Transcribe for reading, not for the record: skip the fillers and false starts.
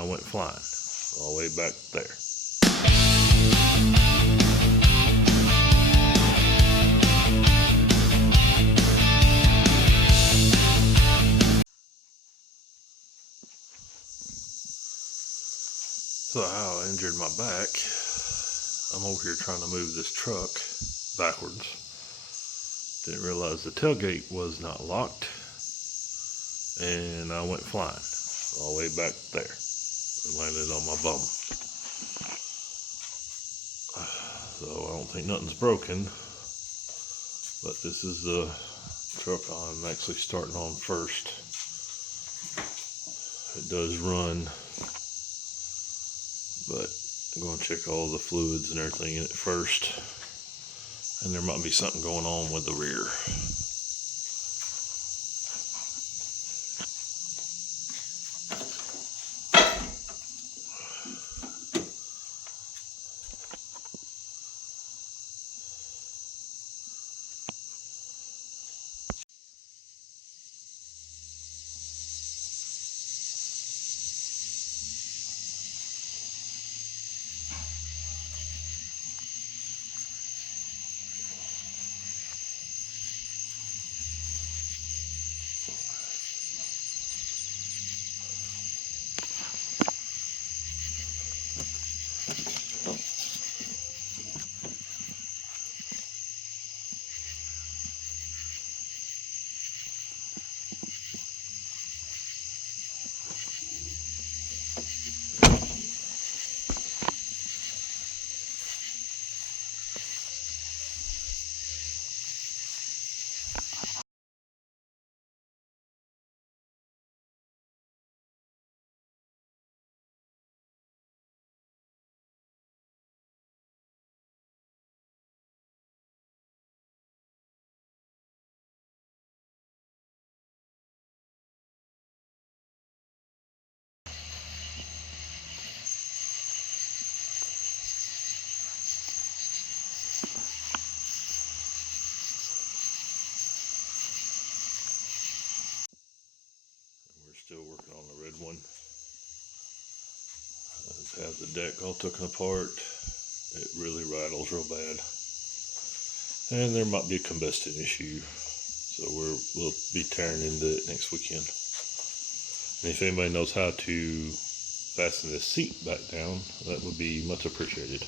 I went flying all the way back there. So how I injured my back, I'm over here trying to move this truck backwards. Didn't realize the tailgate was not locked, and I went flying all the way back there and landed on my bum. So I don't think nothing's broken, but this is the truck I'm actually starting on first. It does run, but I'm going to check all the fluids and everything in it first, and there might be something going on with the rear. Still working on the red one. It has the deck all taken apart. It really rattles real bad, and there might be a combustion issue, so we'll be tearing into it next weekend. And if anybody knows how to fasten this seat back down, that would be much appreciated.